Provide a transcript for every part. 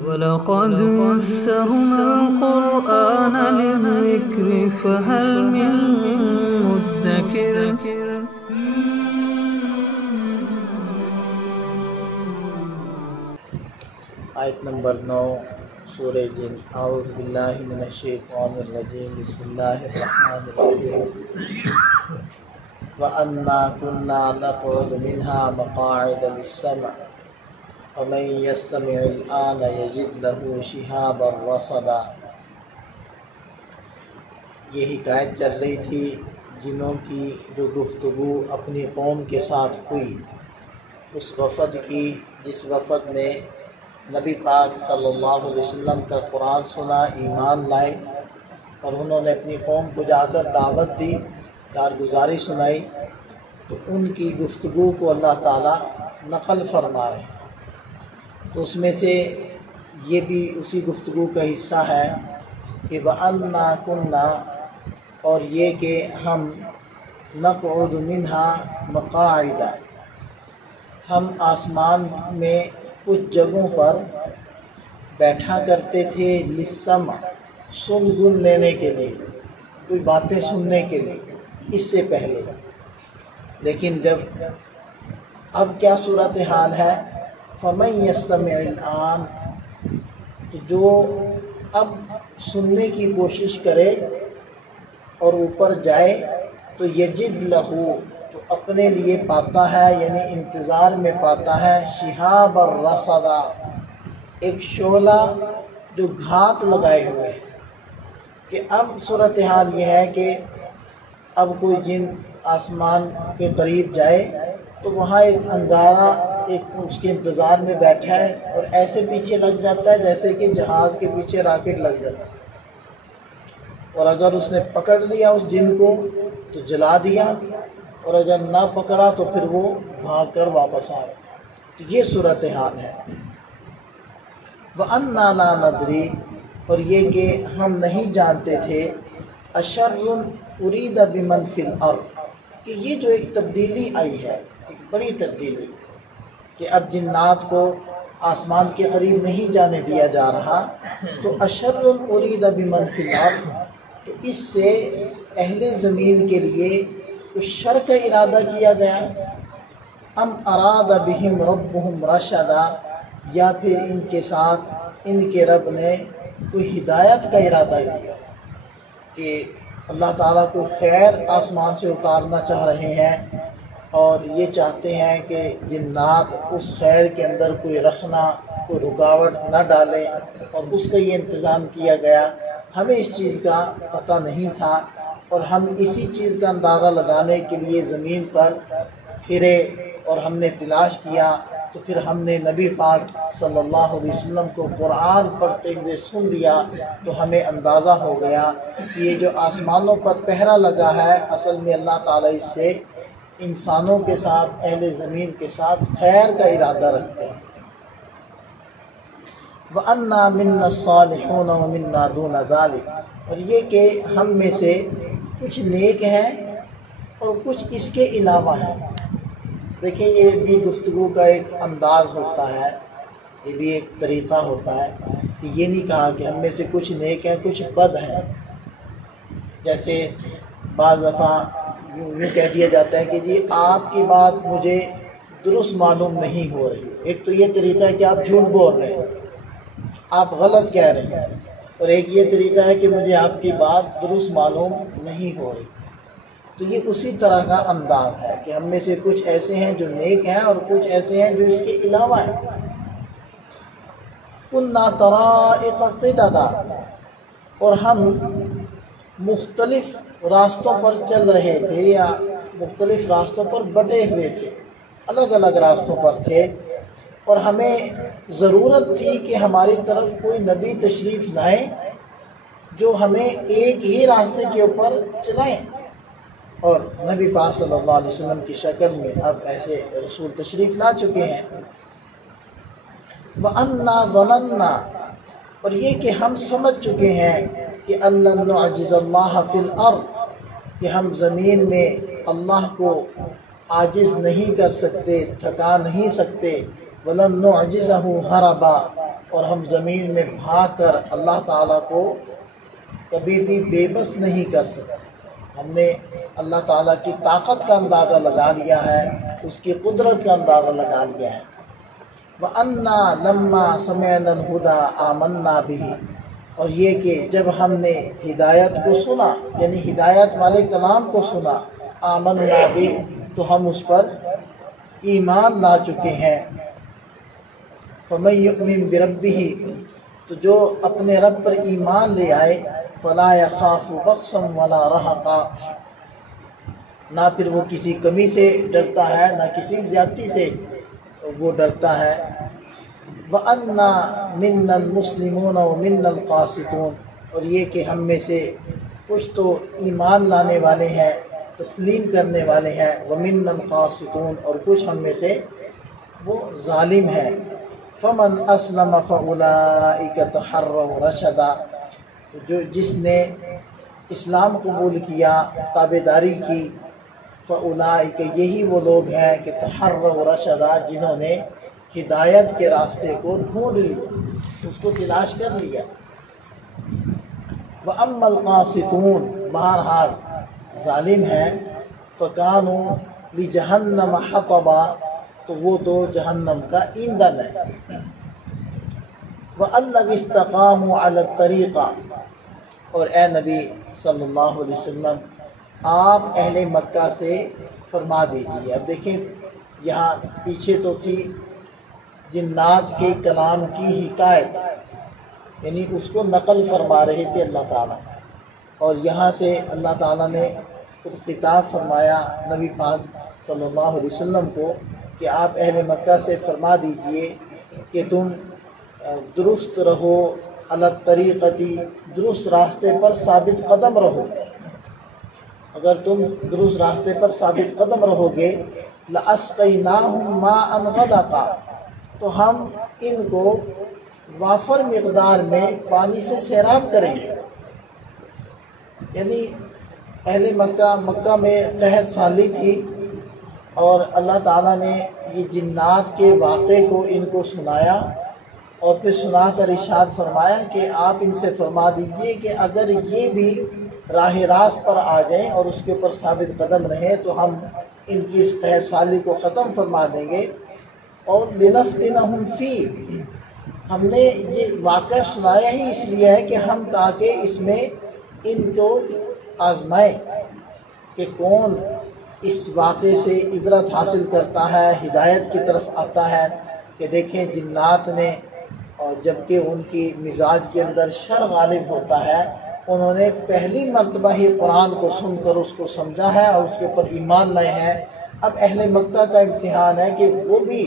وَلَقَدْ يَسَّرْنَا الْقُرْآنَ لِلذِّكْرِ فَهَلْ مِن مُّدَّكِرٍ آیت نمبر 9 سورہ جن۔ اعوذ باللہ من الشیطان الرجیم، بسم اللہ الرحمن الرحیم۔ وَأَنَّا كُنَّا نَقْعُدُ مِنْهَا مَقَاعِدَ لِلسَّمْعِ وَمَن يَسْتَمِعِ الْآنَ يَجِدْ لَهُ شِهَابًا رَّصَدًا۔ یہ حکایت چل رہی تھی جنوں کی جو گفتگو اپنی قوم کے ساتھ ہوئی، اس وفد کی جس وفد نے نبی پاک صلی اللہ علیہ وسلم کا قرآن سنا، ایمان لائے، اور انہوں نے اپنی قوم کو جا کر دعوت دی، کارگزاری سنائی، تو ان کی گفتگو کو اللہ تعالیٰ نقل فرما رہے ہیں۔ تو اس میں سے یہ بھی اسی گفتگو کا حصہ ہے کہ وَأَنَّا كُنَّا، اور یہ کہ ہم نَقْعُدُ مِنْهَا مَقَاعِدَ، ہم آسمان میں کچھ جگہوں پر بیٹھا کرتے تھے لِلسَّمْعِ، سن گن لینے کے لیے، کوئی باتیں سننے کے لیے، اس سے پہلے۔ لیکن جب اب کیا صورتحال ہے، فَمَن يَسْتَمِعِ الْآنَ، تو جو اب سننے کی کوشش کرے اور اوپر جائے تو یجد لہو، تو اپنے لیے پاتا ہے، یعنی انتظار میں پاتا ہے، شہاب الرصدا، ایک شعلہ جو گھات لگائے ہوئے ہے۔ کہ اب صورتحال یہ ہے کہ اب کوئی جن آسمان کے قریب جائے تو وہاں ایک انگارہ ایک اس کے انتظار میں بیٹھا ہے، اور ایسے پیچھے لگ جاتا ہے جیسے کہ جہاز کے پیچھے راکٹ لگ جاتا ہے، اور اگر اس نے پکڑ لیا اس جن کو تو جلا دیا، اور اگر نہ پکڑا تو پھر وہ بھاگ کر واپس آئے۔ تو یہ صورتحال ہے۔ وَأَنَّا لَا نَدْرِي، اور یہ کہ ہم نہیں جانتے تھے، أَشَرٌّ أُرِيدَ بِمَنْ فِي الْأَرْضِ، کہ یہ جو ایک تبدیلی آئی ہے، ایک بڑی تبدیلی، کہ اب جنات کو آسمان کے قریب نہیں جانے دیا جا رہا، تو أَشَرٌّ أُرِيدَ بِمَنْ فِي الْأَرْضِ، تو اس سے اہل زمین کے لیے کچھ شر کا ارادہ کیا گیا، ام اراد بہم ربہم رشدا، یا پھر ان کے ساتھ ان کے رب نے کوئی ہدایت کا ارادہ کیا، کہ اللہ تعالیٰ کو خیر آسمان سے اتارنا چاہ رہے ہیں، اور یہ چاہتے ہیں کہ جنات اس خیر کے اندر کوئی رخنا، کوئی رکاوٹ نہ ڈالیں، اور اس کا یہ انتظام کیا گیا۔ ہمیں اس چیز کا پتہ نہیں تھا، اور ہم اسی چیز کا اندازہ لگانے کے لیے زمین پر پھرے اور ہم نے تلاش کیا، تو پھر ہم نے نبی پاک صلی اللہ علیہ وسلم کو قرآن پڑھتے ہوئے سن لیا، تو ہمیں اندازہ ہو گیا کہ یہ جو آسمانوں پر پہرا لگا ہے، اصل میں اللہ تعالیٰ اس سے انسانوں کے ساتھ، اہل زمین کے ساتھ خیر کا ارادہ رکھتے ہیں۔ وَأَنَّا مِنَّا الصَّالِحُونَ وَمِنَّا دُونَ ذَلِكَ، اور یہ کہ ہم میں سے کچھ نیک ہیں اور کچھ اس کے علاوہ ہیں۔ دیکھیں، یہ بھی گفتگو کا ایک انداز ہوتا ہے، یہ بھی ایک طریقہ ہوتا ہے کہ یہ نہیں کہا کہ ہم میں سے کچھ نیک ہیں کچھ بد ہیں۔ جیسے بعض دفعہ یوں کہہ دیا جاتا ہے کہ جی آپ کی بات مجھے درست معلوم نہیں ہو رہی۔ ایک تو یہ طریقہ ہے کہ آپ جھوٹ بول رہے ہیں، آپ غلط کہہ رہے ہیں، اور ایک یہ طریقہ ہے کہ مجھے آپ کی بات درست معلوم نہیں ہو رہی۔ تو یہ اسی طرح کا انداز ہے کہ ہم میں سے کچھ ایسے ہیں جو نیک ہیں اور کچھ ایسے ہیں جو اس کے علاوہ ہیں۔ كُنَّا طَرَائِقَ قِدَدًا، اور ہم مختلف راستوں پر چل رہے تھے، یا مختلف راستوں پر بٹے ہوئے تھے، الگ الگ راستوں پر تھے، اور ہمیں ضرورت تھی کہ ہماری طرف کوئی نبی تشریف لائیں جو ہمیں ایک ہی راستے کے اوپر چلائیں، اور نبی پاک صلی اللہ علیہ وسلم کی شکل میں اب ایسے رسول تشریف لا چکے ہیں۔ وَأَنَّا ظَنَنَّا، اور یہ کہ ہم سمجھ چکے ہیں کہ أَلَّن نُعْجِزَ اللَّهَ فِي الْأَرْضِ، کہ ہم زمین میں اللہ کو عاجز نہیں کر سکتے، تھکا نہیں سکتے، وَلَن نُعْجِزَهُ هَرَبًا، اور ہم زمین میں بھاگ کر اللہ تعالیٰ کو کبھی بھی بے بس نہیں کر سکتے۔ ہم نے اللہ تعالیٰ کی طاقت کا اندازہ لگا لیا ہے، اس کی قدرت کا اندازہ لگا لیا ہے۔ وَأَنَّا لَمَّا سَمِعْنَا الْهُدَىٰ آمَنَّا بِهِ، اور یہ کہ جب ہم نے ہدایت کو سنا، یعنی ہدایت والے کلام کو سنا، آمَنَّا بِهِ، تو ہم اس پر ایمان لا چکے ہیں۔ فَمَن يُؤْمِن بِرَبِّهِ، تو جو اپنے رب پر ایمان لے آئے، فَلَا يَخَافُ بَخْسًا وَلَا رَهَقًا، نہ پھر وہ کسی کمی سے ڈرتا ہے، نہ کسی زیادتی سے وہ ڈرتا ہے۔ وَأَنَّا مِنَّا الْمُسْلِمُونَ وَمِنَّا الْقَاسِطُونَ، اور یہ کہ ہم میں سے کچھ تو ایمان لانے والے ہیں، تسلیم کرنے والے ہیں، وَمِنَّا الْقَاسِطُونَ، اور کچھ ہم میں سے وہ ظالم ہیں۔ فَمَنْ أَسْلَمَ فَأُولَئِكَ تَحَرَّوْا رَشَدًا، جس نے اسلام قبول کیا، تابعداری کی، فَأُولَئِكَ، یہی وہ لوگ ہیں کہ تَحَرَّوْا رَشَدًا، جنہوں نے ہدایت کے راستے کو ڈھونڈ لیا، اس کو تلاش کر لیا۔ وَأَمَّا الْقَاسِطُونَ، بہرحال ظالم ہیں، فَكَانُوا لِجَهَنَّمَ حَطَبًا، تو وہ تو جہنم کا ایندھن ہے۔ وَأَن لَّوِ اسْتَقَامُوا عَلَى الطَّرِيقَةِ، اور اے نبی صلی اللہ علیہ وسلم آپ اہل مکہ سے فرما دیجیے۔ اب دیکھیں یہاں پیچھے تو تھی جنات کے کلام کی حکایت، یعنی اس کو نقل فرما رہے تھے اللہ تعالیٰ، اور یہاں سے اللہ تعالیٰ نے خود خطاب فرمایا نبی پاک صلی اللہ علیہ وسلم کو کہ آپ اہل مکہ سے فرما دیجئے کہ تم درست رہو، علی الطریقتی، درست راستے پر ثابت قدم رہو۔ اگر تم درست راستے پر ثابت قدم رہو گے، لَأَسْقَيْنَاهُمْ مَاءً غَدَقًا، تو ہم ان کو وافر مقدار میں پانی سے سیراب کریں گے۔ یعنی اہل مکہ میں قحط سالی تھی، اور اللہ تعالیٰ نے یہ جنات کے واقعے کو ان کو سنایا، اور پھر سنا کر ارشاد فرمایا کہ آپ ان سے فرما دیجئے کہ اگر یہ بھی راہ راست پر آ جائیں اور اس کے اوپر ثابت قدم رہیں تو ہم ان کی اس قحط سالی کو ختم فرما دیں گے۔ اور لِنَفْتِنَهُمْ فِيهِ، ہم نے یہ واقعہ سنایا ہی اس لیے ہے کہ ہم تاکہ اس میں ان کو آزمائیں کہ کون اس واقعے سے عبرت حاصل کرتا ہے، ہدایت کی طرف آتا ہے۔ کہ دیکھیں جنات نے، اور جبکہ ان کی مزاج کے اندر شر غالب ہوتا ہے، انہوں نے پہلی مرتبہ ہی قرآن کو سن کر اس کو سمجھا ہے اور اس کے اوپر ایمان لائے ہیں۔ اب اہل مکہ کا امتحان ہے کہ وہ بھی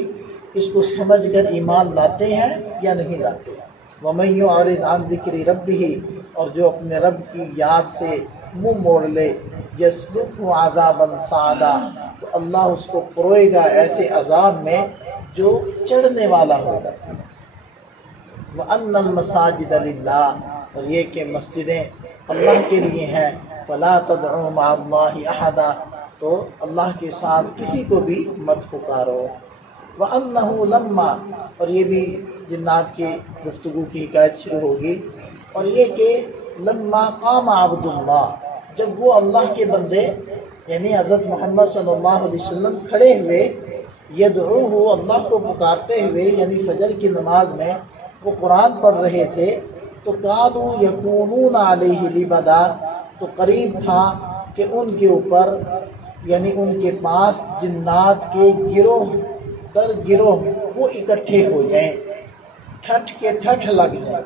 اس کو سمجھ کر ایمان لاتے ہیں یا نہیں لاتے۔ وَمَن يُعْرِضْ عَن ذِكْرِ رَبِّهِ، اور جو اپنے رب کی یاد سے منہ موڑ لے، يَسْلُكْهُ عَذَابًا صَعَدًا، تو اللہ اس کو پروئے گا ایسے عذاب میں جو چڑھنے والا ہوگا۔ وَأَنَّ الْمَسَاجِدَ لِلَّهِ، اور یہ کہ مسجدیں اللہ کے لیے ہیں، فَلَا تَدْعُوا مَعَ اللَّهِ أَحَدًا، تو اللہ کے ساتھ کسی کو بھی مت پکارو۔ وَأَنَّهُ لَمَّا، اور یہ بھی جنات کی گفتگو کی حکایت شروع ہوگی، اور یہ کہ لما قام عبد اللہ، جب وہ اللہ کے بندے یعنی حضرت محمد صلی اللہ علیہ وسلم کھڑے ہوئے، یدعوہ، اللہ کو پکارتے ہوئے، یعنی فجر کی نماز میں وہ قرآن پڑھ رہے تھے، تو کادوا یکونون علیہ لبدا، تو قریب تھا کہ ان کے اوپر یعنی ان کے پاس جنات کے گروہ در گروہ وہ اکٹھے ہو جائیں، ٹھٹھ کے ٹھٹھ لگ جائیں۔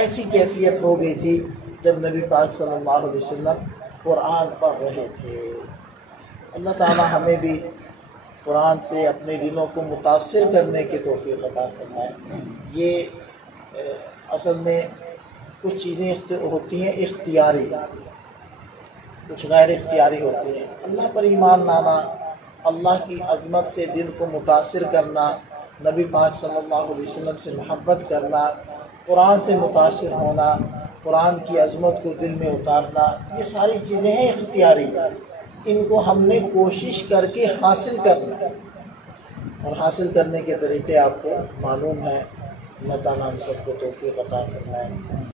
ایسی کیفیت ہو گئی تھی جب نبی پاک صلی اللہ علیہ وسلم قرآن پڑھ رہے تھے۔ اللہ تعالی ہمیں بھی قرآن سے اپنے دلوں کو متاثر کرنے کی توفیق عطا فرمائے۔ یہ اصل میں کچھ چیزیں ہوتی ہیں اختیاری، کچھ غیر اختیاری ہوتی ہیں۔ اللہ پر ایمان لانا، اللہ کی عظمت سے دل کو متاثر کرنا، نبی پاک صلی اللہ علیہ وسلم سے محبت کرنا، قرآن سے متاثر ہونا، قرآن کی عظمت کو دل میں اتارنا، یہ ساری چیزیں ہیں اختیاری۔ ان کو ہم نے کوشش کر کے حاصل کرنا، اور حاصل کرنے کے طریقے آپ کو معلوم ہیں۔ اللہ تعالیٰ ہم سب کو توفیق عطا فرمائے۔